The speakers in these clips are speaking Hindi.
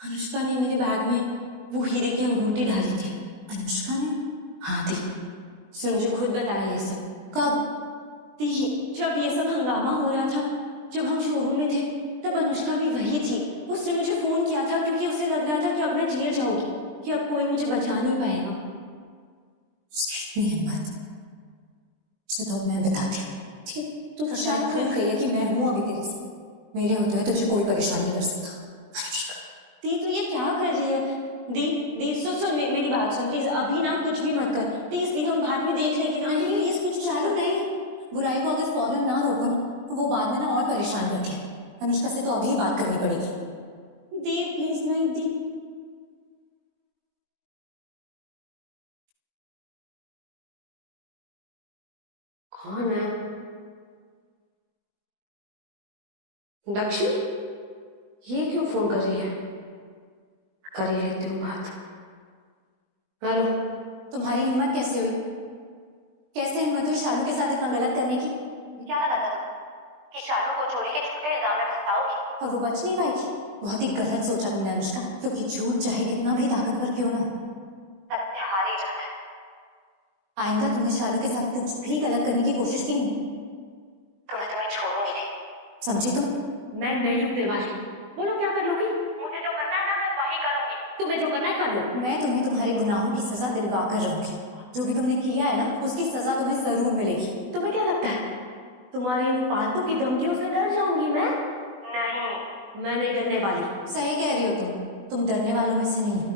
अनुष्का ने मेरे बैग में वो हीरे की अंगूठी डाली थी। अनुष्का ने? हाँ दी, उसने मुझे खुद बताया ये सब। कब? दी, जब ये सब हंगामा हो रहा था, जब हम शोरूम में थे, तब अनुष्का भी वही थी। उसने मुझे फोन किया था क्योंकि उसे लग रहा था कि अब मैं जेल जाऊंगी, कि अब कोई मुझे बचा नहीं पाएगा। उसकी इतनी हिम्मत। उसे तो मैं बताती हूँ। ठीक, तू शायद खुल गई है कि मैं हूँ अभी तेरे साथ। मेरे होते हुए तुझे कोई परेशान नहीं कर सकता। दी तू ये क्या कर रही है? दी दी सुन सुन मेरी बात सुन प्लीज, अभी ना कुछ भी मत कर प्लीज। दी हम बाद में देख लेंगे ना प्लीज, कुछ शायद नहीं, बुराई को अगर फौरन ना रोको तो वो बाद में ना और परेशान करती है। अनुष्का से तो अभी बात करनी पड़ेगी। दी प्लीज नहीं दी। कौन है? दक्षिण, ये क्यों फोन कर रही है? कर ही लेती हूँ बात। हेलो। तुम्हारी हिम्मत कैसे हुई? कैसे हिम्मत हुई शालू के साथ इतना गलत करने की? क्या लगा था कि शालू को चोरी के झूठे इल्जाम में फंसाओगी और वो बच नहीं पाएगी? बहुत ही गलत सोचा तुमने अनुष्का, क्योंकि झूठ चाहे कितना भी ताकतवर क्यों ना, सत्य हार ही जाता है। आइंदा तुमने शालू के साथ कुछ भी गलत करने की कोशिश की नहीं तो मैं तुम्हें छोड़ूंगी नहीं, समझी तुम? मैं नहीं हूँ देवाली, बोलो क्या करोगी? मुझे जो करना है ना मैं वही करूंगी। तुम्हें जो करना है कर लो। मैं तुम्हें तुम्हारे गुनाहों की सजा दिलवा कर रहूंगी। जो भी तुमने किया है ना उसकी सजा तुम्हें जरूर मिलेगी। तुम्हें क्या लगता है तुम्हारी इन बातों की धमकियों से डर जाऊंगी मैं? नहीं, मैं नहीं डरने वाली। सही कह रही हो तुम डरने वालों में से नहीं हो,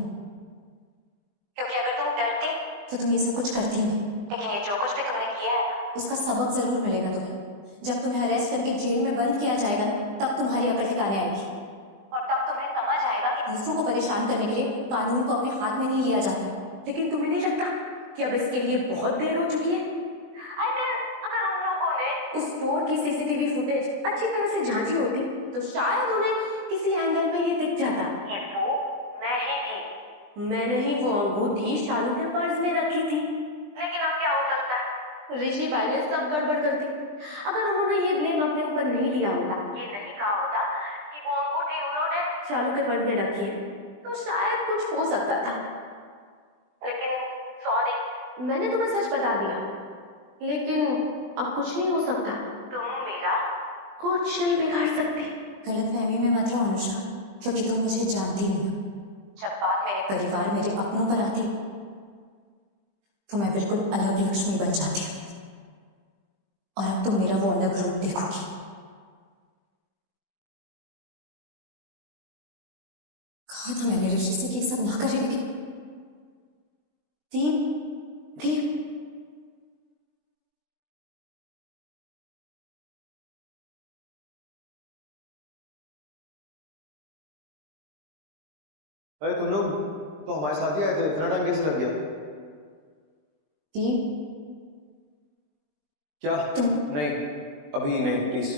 क्योंकि अगर तुम डरती तो तुम ये सब कुछ करती नहीं। लेकिन ये जो कुछ भी तुमने किया है उसका सबक जरूर मिलेगा तुम्हें। जब तुम्हें अरेस्ट करके जेल में बंद किया जाएगा तब तुम्हारी अकल ठिकाने आएगी और तब तुम्हें समझ आएगा कि दूसरों को परेशान करने के लिए कानून को अपने हाथ में नहीं लिया जाता। लेकिन तुम्हें नहीं लगता कि अब इसके लिए बहुत देर हो चुकी है? अगर उन लोगों ने उस स्टोर की सीसीटीवी फुटेज अच्छी तरह से जांची होती तो शायद उन्हें किसी एंगल में ये दिख जाता। ये तो मैं ही थी। मैंने ही वो अंगूठी शालू के पर्स में रखी थी। लेकिन अब क्या हो सकता है? ऋषि भाई ने सब गड़बड़ कर दी। अगर उन्होंने ये ब्लेम अपने ऊपर नहीं लिया होता, ये नहीं कहा होता कि वो अंगूठी उन्होंने शालू के पर्स में रखी है, तो शायद कुछ हो सकता था। लेकिन सॉरी, मैंने तुम्हें सच बता दिया, लेकिन अब कुछ नहीं हो सकता। तुम मेरा कुछ नहीं बिगाड़ सकते। गलतफहमी में मत रहो अनुष्का, क्योंकि तुम मुझे जानती नहीं हो। जब बात मेरे परिवार मेरे अपनों पर आती तो मैं बिल्कुल अलग लक्ष्मी बन जाती हूँ और अब तुम मेरा वो अलग रूप देखोगी। कहा था मैंने ऋषि से कि ये सब ना करेंगे। दीप दीप अरे तुम लोग तो हमारे साथ ही आए थे, इतना टाइम कैसे लग गया? दीप, क्या? नहीं, अभी नहीं, प्लीज।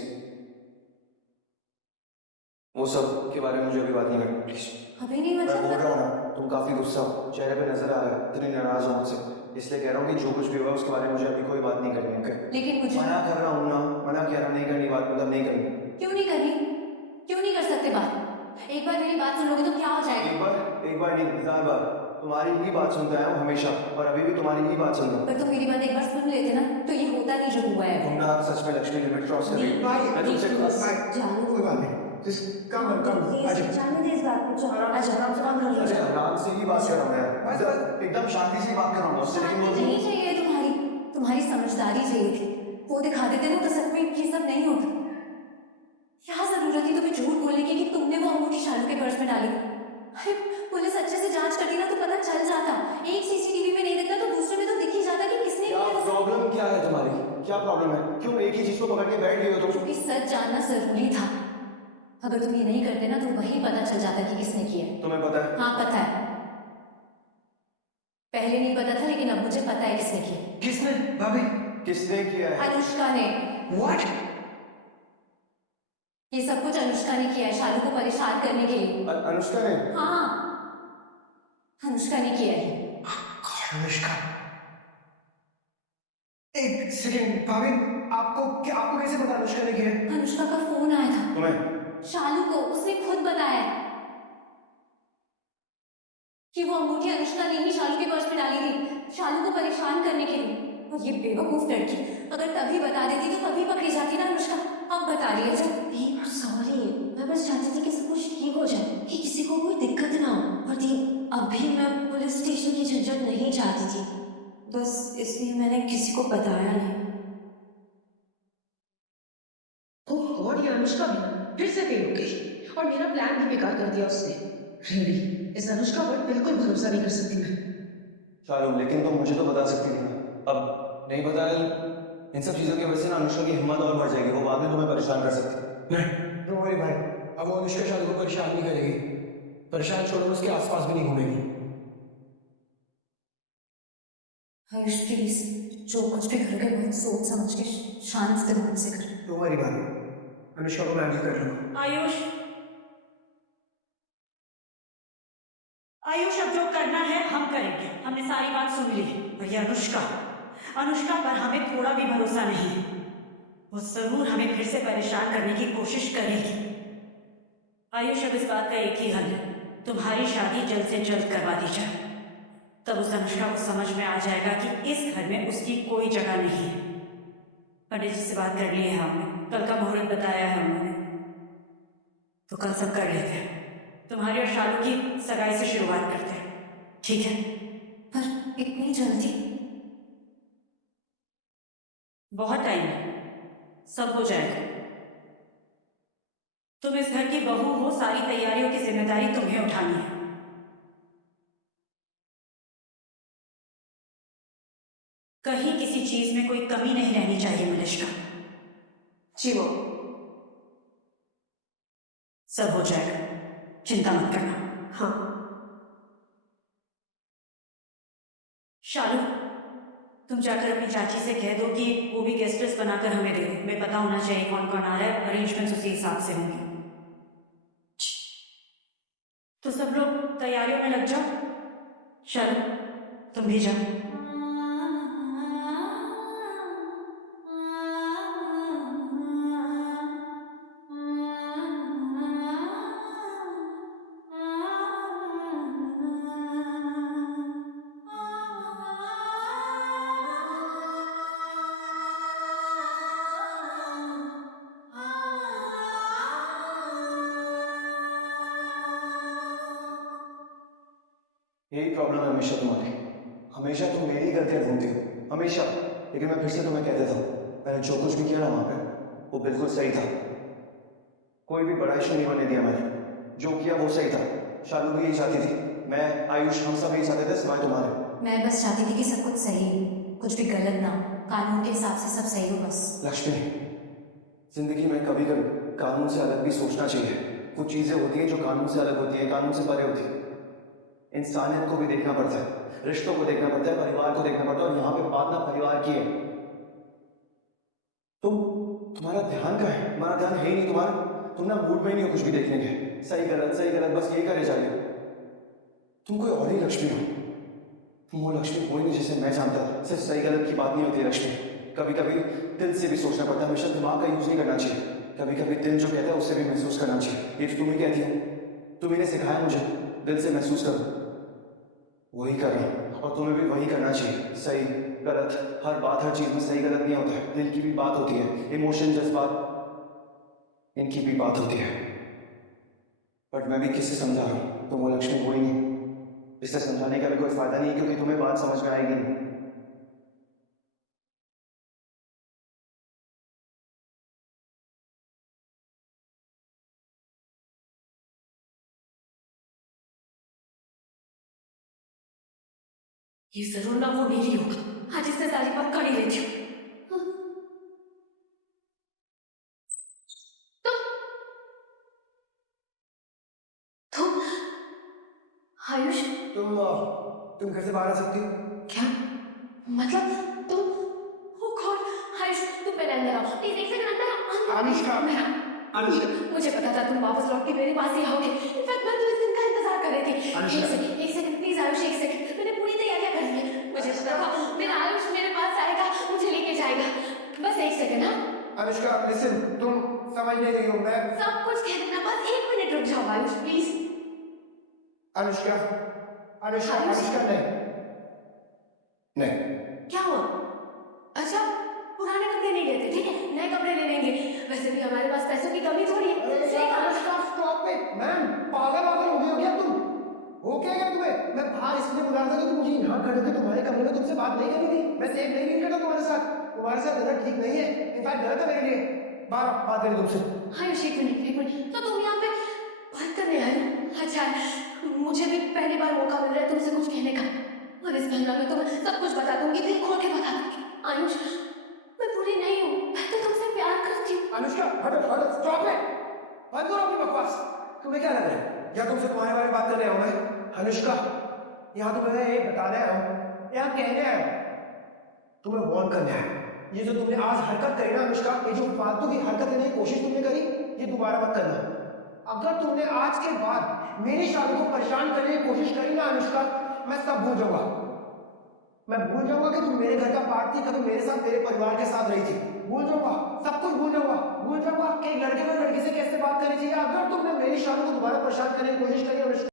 वो सब के बारे में मुझे अभी बात नहीं करनी, प्लीज। अभी नहीं मैं बोल मतलब? रहा हूँ ना, तुम काफी गुस्सा हो, चेहरे पे नजर आ रहा है, इतनी नाराज हो मुझसे, इसलिए कह रहा हूँ कि जो कुछ भी होगा उसके बारे में मुझे अभी कोई बात नहीं करनी, ओके? लेकिन मुझे मना कर रहा हूँ ना, मना किया ना, नहीं करनी बात, मतलब नहीं करनी। क्यों नहीं करनी? क्यों नहीं कर सकते बात? एक बार मेरी बात सुन लोगे तो क्या हो जाएगा? एक बार नहीं, 1000 बार तुम्हारी ही बात सुनता है हमेशा, और अभी भी तुम्हारी ही बात सुन रहा हूँ। पर तुम मेरी बात एक बार सुन लेते ना तो ये होता नहीं जो हुआ है। तुम ना सच में लक्ष्मी लिमिट क्रॉस कर रही हो। मैं तुमसे कोई बात नहीं, जिस कम जाने दे इस बात को, चलो आराम से आजा। आराम से ही बात कर रहा हूँ यार, एकदम शांति से ही बात कर रहा हूँ उससे, लेकिन वो नहीं चाहिए तुम्हारी समझदारी चाहिए थी। वो दिखा देते ना तो सच में ये सब नहीं होता। क्या जरूरत थी तुम्हें झूठ बोलने की कि तुमने वो अंगूठी शालू के पर्स में डाली? अरे पुलिस अच्छे से जांच करती ना तो पता चल जाता। एक सीसीटीवी में नहीं दिखता तो दूसरे में तो दिख ही जाता कि किसने क्या किया। प्रॉब्लम क्या है तुम्हारी? क्या प्रॉब्लम है? क्यों एक ही चीज को पकड़ के बैठ गई हो तुम? क्योंकि सच जानना जरूरी था। अगर तुम ये नहीं करते ना तो वही पता चल जाता कि किसने किया। तुम्हें पता है? हाँ पता है, पहले नहीं पता था लेकिन अब मुझे पता है किसने किया। किसने? भाभी, किसने किया है? अनुष्का ने। व्हाट? ये सब कुछ अनुष्का ने किया है शालू को परेशान करने के लिए। अनुष्का ने? हाँ, अनुष्का ने किया है। अनुष्का, एक सेकेंड भाभी, आपको कैसे पता अनुष्का ने किया है? अनुष्का का फोन आया था तुम्हें? शालू को, उसने खुद बताया। कि वो अंगूठी अनुष्का ने ही शालू के पर्स में डाली थी, शालू को परेशान करने के लिए। और ये बेवकूफ लड़की अगर तभी बता देती तो तभी पकड़ी जाती ना अनुष्का। अब बता रही है जब। सॉरी, मैं बस चाहती थी कि सब कुछ ठीक हो जाए, कि किसी को कोई दिक्कत ना हो। और दी, अभी मैं पुलिस स्टेशन की झंझट नहीं चाहती थी, बस इसलिए मैंने किसी को बताया नहीं। ओह गॉड, ये अनुष्का भी फिर से फेल हो गई और मेरा प्लान भी बेकार कर दिया उसने। रियली इस अनुष्का पर बिल्कुल भरोसा नहीं कर सकती मैं। शालू, लेकिन तुम मुझे तो बता सकती थी ना। अब नहीं बताया, इन सब चीज़ों की वजह से ना अनुष्का की हिम्मत और बढ़ जाएगी, वो बाद में तुम्हें परेशान कर सकती है। नहीं, डोंट वरी भाई, अब वो अनुष्का शालू को परेशान नहीं करेगी। परेशान छोड़ो, उसके आसपास भी नहीं घूमेगी। आयुष प्लीज, जो कुछ भी करोगे बहुत सोच समझ के शांत दिमाग से कर। डोंट वरी भाई, अनुष्का को मैं हैंडल कर लूंगा। आयुष, आयुष अब जो करना है हम करेंगे, हमने सारी बात सुन ली। और ये अनुष्का, अनुष्का पर हमें थोड़ा भी भरोसा नहीं है। वो जरूर हमें फिर से परेशान करने की कोशिश करेगी। आयुष, अब इस बात का एक ही हल है, तुम्हारी शादी जल्द से जल्द करवा दी जाए। तब उस अनुष्का को समझ में आ जाएगा कि इस घर में उसकी कोई जगह नहीं है। पंडित जी से बात कर ली है हमने, कल का मुहूर्त बताया है उन्होंने, तो कल सब कर लेते हैं। तुम्हारी और शालू की सगाई से शुरुआत करते हैं, ठीक है? पर इतनी जल्दी? बहुत टाइम है, सब हो जाएगा। तुम इस घर की बहू हो, सारी तैयारियों की जिम्मेदारी तुम्हें उठानी है। कहीं किसी चीज में कोई कमी नहीं रहनी चाहिए मलिश्का। जी वो सब हो जाएगा, चिंता मत करना। हाँ। शालू, तुम जाकर अपनी चाची से कह दो कि वो भी गेस्ट लिस्ट बनाकर हमें दे दे। हमें पता होना चाहिए कौन कौन आ रहा है, अरेंजमेंट्स उसी हिसाब से होंगे। तो सब लोग तैयारियों में लग जाओ। शालू, तुम भी जाओ। यही प्रॉब्लम है हमेशा तुम्हारी, हमेशा तुम मेरी गलतियां ढूंढती हो, हमेशा। लेकिन मैं फिर से तुम्हें कह देता हूँ, मैंने जो कुछ भी किया ना वहाँ पे, वो बिल्कुल सही था। कोई भी बड़ा इशू नहीं बनने दिया मैंने, जो किया वो सही था। शालू भी यही चाहती थी, मैं, आयुष, हम सब यही चाहते थे, सिवाय तुम्हारे। मैं बस चाहती थी कि सब कुछ सही हो, कुछ भी गलत ना हो, कानून के हिसाब से सब सही हो बस। लक्ष्मी, जिंदगी में कभी कभी कानून से अलग भी सोचना चाहिए। कुछ चीजें होती हैं जो कानून से अलग होती हैं, कानून से परे होती है। इंसानियत को भी देखना पड़ता है, रिश्तों को देखना पड़ता है, परिवार को देखना पड़ता है। और यहाँ पे बात ना परिवार की है। तुम्हारा ध्यान कहाँ है? तुम्हारा ध्यान है ही नहीं। तुम ना मूड में ही नहीं हो कुछ भी देखने के। सही गलत बस यही करे जा रहे हो। तुम कोई और ही लक्ष्मी हो। तुम वो लक्ष्मी कोई नहीं जिसे मैं जानता। सिर्फ सही गलत की बात नहीं होती लक्ष्मी, कभी कभी दिल से भी सोचना पड़ता है। हमेशा दिमाग का यूज नहीं करना चाहिए। कभी कभी दिल जो कहता है उससे भी महसूस करना चाहिए। ये तुम ही कहती हो, तुम ही ने सिखाया मुझे दिल से महसूस करो, वही कर रहा हूँ। और तुम्हें भी वही करना चाहिए। सही गलत, हर बात हर चीज में सही गलत नहीं होता है। दिल की भी बात होती है, इमोशन, जज्बात, इनकी भी बात होती है। बट मैं भी किससे समझा रहा हूँ? तुम वो लक्ष्मी कोई नहीं, इससे समझाने का भी कोई फायदा नहीं है, क्योंकि तुम्हें बात समझ में आएगी नहीं। ये जरूर ना वो मेरी होगा। आज इससे सारी बात कर ही लेती हूँ। तुम आयुष, तुम घर से बाहर आ सकती हो? क्या मतलब तुम? ओ गॉड आयुष, तुम मेरे अंदर आओ प्लीज, एक सेकंड अंदर आओ। अनुष्का, अनुष्का, मुझे पता था तुम वापस लौट के मेरे पास ही आओगे। इनफैक्ट मैं तो इस दिन का इंतजार कर रही थी। एक सेकंड प्लीज आयुष, एक सेकंड। मैंने पूरी तैयारियां कर ली है। मुझे पता था मेरा आयुष मेरे पास आएगा, मुझे लेके जाएगा। बस एक सेकंड। हाँ अनुष्का लिसन, तुम समझ नहीं रही हो। मैं सब कुछ कह देना, बस एक मिनट रुक जाओ आयुष प्लीज। अनुष्का, अनुष्का अनुष्का नहीं नहीं क्या हुआ? अच्छा, पुराने कपड़े नहीं लेते, ठीक है, नए कपड़े ले लेंगे। वैसे भी हमारे पास पैसों की कमी थोड़ी है। सही कहा। अनुष्का स्टॉप इट मैम, पागल वागल हो गई हो क्या तुम? हो क्या गया तुम्हें? मैं बाहर इसलिए बुला रहा था कि तुम मुझे यहाँ खड़े थे, तुम्हारे कमरे में तुमसे बात नहीं करनी थी। मैं सेफ नहीं फील करता तुम्हारे साथ रहना ठीक नहीं है, इनफैक्ट गलत है मेरे लिए। बाहर बात करें तुमसे। हाँ यश, एक मिनट, तो तुम यहाँ पे बात करने आए हो? अच्छा, मुझे भी पहली बार मौका मिल रहा है तुमसे कुछ कहने का, और इस बहना में तुम्हें सब कुछ बता दूंगी, दिल खोल के बता दूंगी। आयुष, मैं बुरी नहीं हूँ, मैं तो तुमसे प्यार करती हूँ। अनुष्का हटो हटो, स्टॉप इट, बंद करो अपनी बकवास। तुम्हें क्या लग रहा है या तुमसे तुम्हारे बारे में बात करने आऊँ मैं? अनुष्का, यहाँ तुम्हें एक बताने आया हूँ, यहाँ कहने आया हूँ, तुम्हें वार्न करने आया हूँ। ये जो तुमने आज हरकत करी ना अनुष्का, ये जो फालतू की हरकत लेने की कोशिश तुमने करी, ये दोबारा मत करना। अगर तुमने आज के बाद मेरी शादी को परेशान करने की कोशिश करी ना अनुष्का, मैं सब भूल जाऊंगा। मैं भूल जाऊंगा कि तुम मेरे घर का पार्ट थी, कभी मेरे साथ मेरे परिवार के साथ रही थी। भूल जाऊंगा, सब कुछ भूल जाऊंगा कि एक लड़के को लड़की से कैसे बात करनी चाहिए। अगर तुमने मेरी शादी को दोबारा परेशान करने की कोशिश करी अनुष्का,